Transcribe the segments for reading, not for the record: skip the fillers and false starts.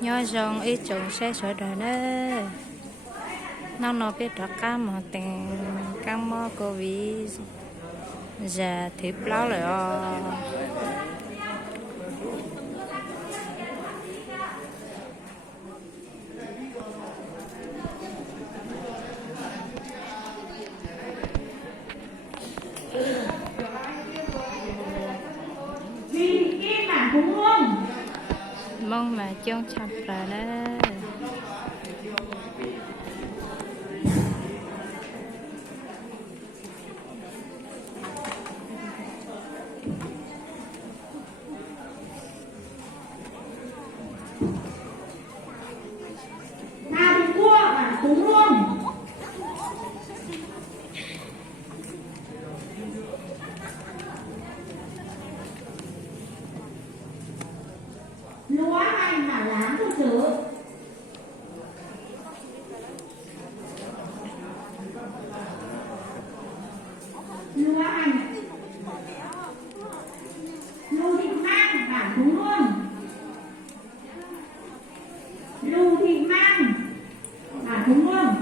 nhớ rằng ít chồng sẽ sửa đời đấy nó biết được cá mà tiền cá mò cô vì giờ thịt láo rồi mong mà trong chập rồi đấy lúa hành mà láng của chữ lúa hành lưu thị mang bản đúng luôn lưu thị mang bản đúng luôn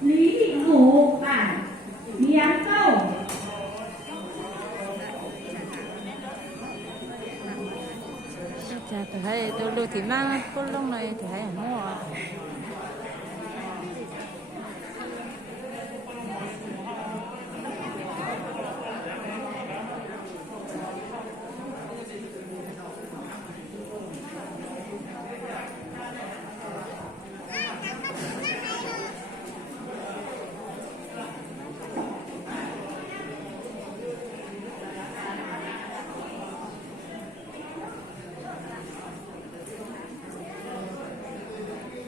lý thị hủ bản miếng câu tôi thấy tôi lưu thì mang có lúc này thì thấy mua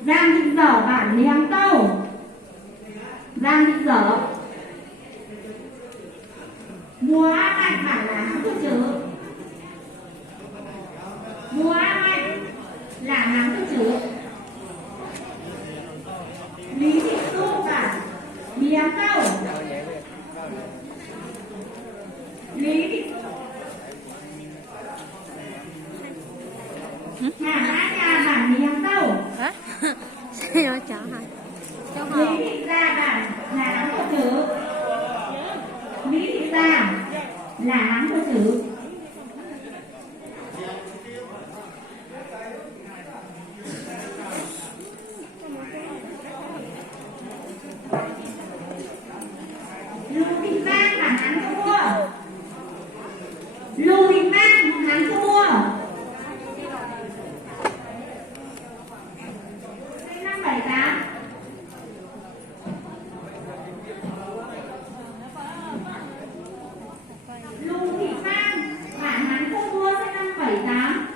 Giang thị dở bản liếng câu Giang thị dở múa mạnh bản láng của chữ múa mạnh là láng của chữ lý thị tu bản liếng câu lý thị Hà Nhà bản liếng câu hả? Sao chở hả? Cháu Lý thị gia bản là nắng của chữ Lý thị gia là nắng của chữ Lưu thị mang là nắng của mua Lưu thị mang nắng của mua 578 Lưu thị mang bản hắn không mua sẽ 578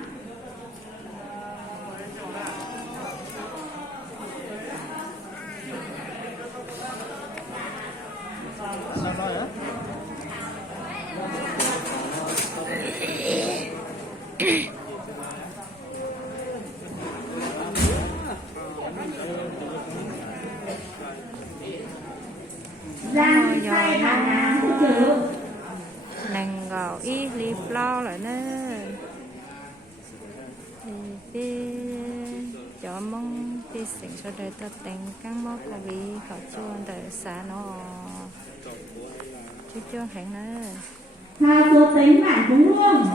Giang say bản án của chữ nàng gạo ít lip lo lại nè thì cho mong thì sinh cho đời ta tình căng mốc có vì họ chuông đời xa nó chứ chưa hẹn nè Tha số tính bản đúng luôn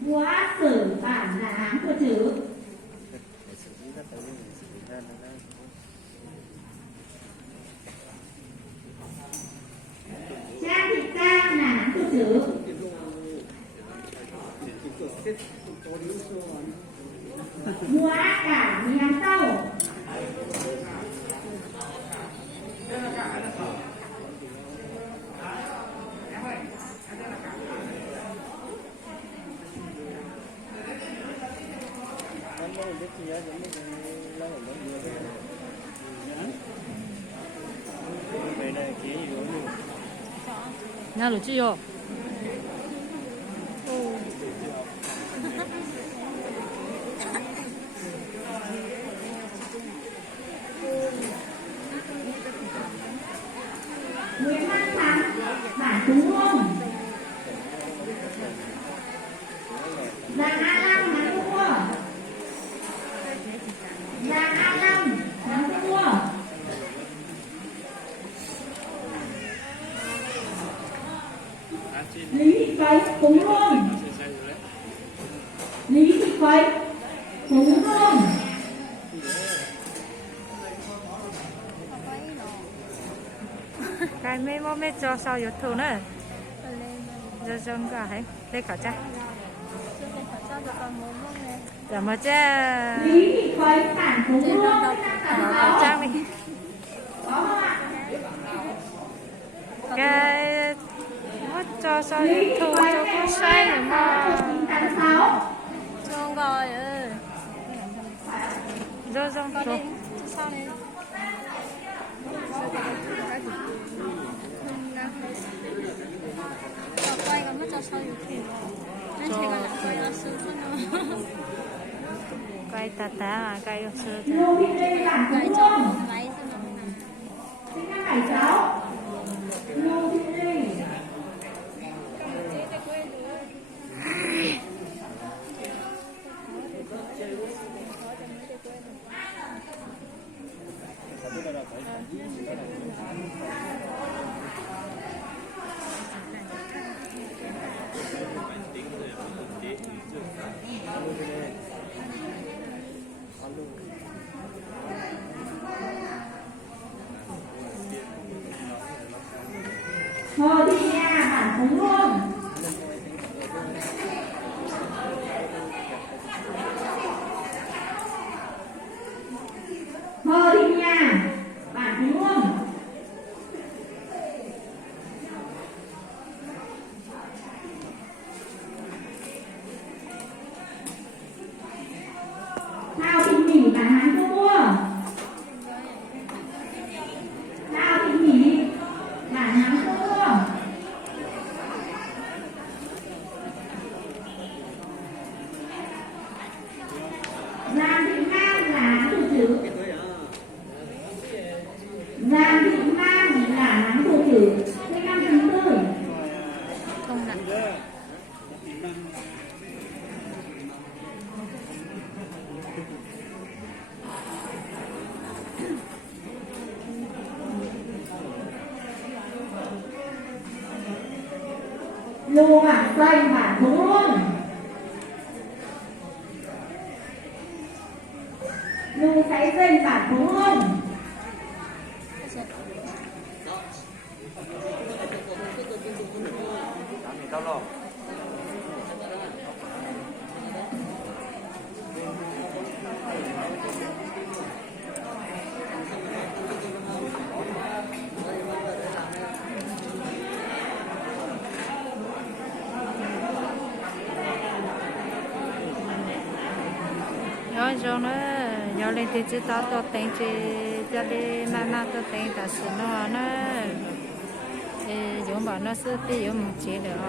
múa sử bản là án của chữ Trang thị ca là án của chữ múa cả miếng câu nào được chưa Phú Hương. Giàng A Lâm Hán Thu Mua. Giàng A Lâm Hán Thu Mua. Lý Thị Phấy Phú Hương. Lý Thị Phấy Phú Hương. cái mấy mô mấy cho sao YouTube nữa giờ trong cả hay đây cả cha giờ mà cha Lý Thị Phấy Bản Phú Hương. cả cha mình cái mất cho sao YouTube cho có sai rồi mà Trông rồi do trong Con chỗ đi sao đây quay còn mất cho sao YouTube nên chỉ còn lại quay là sự chút nữa cái tata cái sư Lưu Thị Linh Bản quay Phú cho Hương. máy xem nào Sinh năm 76. Lưu Thị Linh. Hồ Thị Nhà Bản Phú Hương. Hồ Thị Nhà Bản Phú Hương. Thao Thị Mỹ Bản Hán Thu Mua. Thao Thị Mỹ Bản Hán Thu Mua. Giang Thị Mang là Hán Thủ Chữ. Giang Thị Mang là Hán Thủ Chữ. Sinh năm 94. không nặng Lưu Hoàng Xanh Bản Phú Hương. Lưu Thái Xanh Bản Phú Hương. rồi rồi nó giờ lên thì chỉ tao tôi tính chỉ cho đi mà tôi tính ta xử nó dùng bảo nó xử thì dùng chỉ được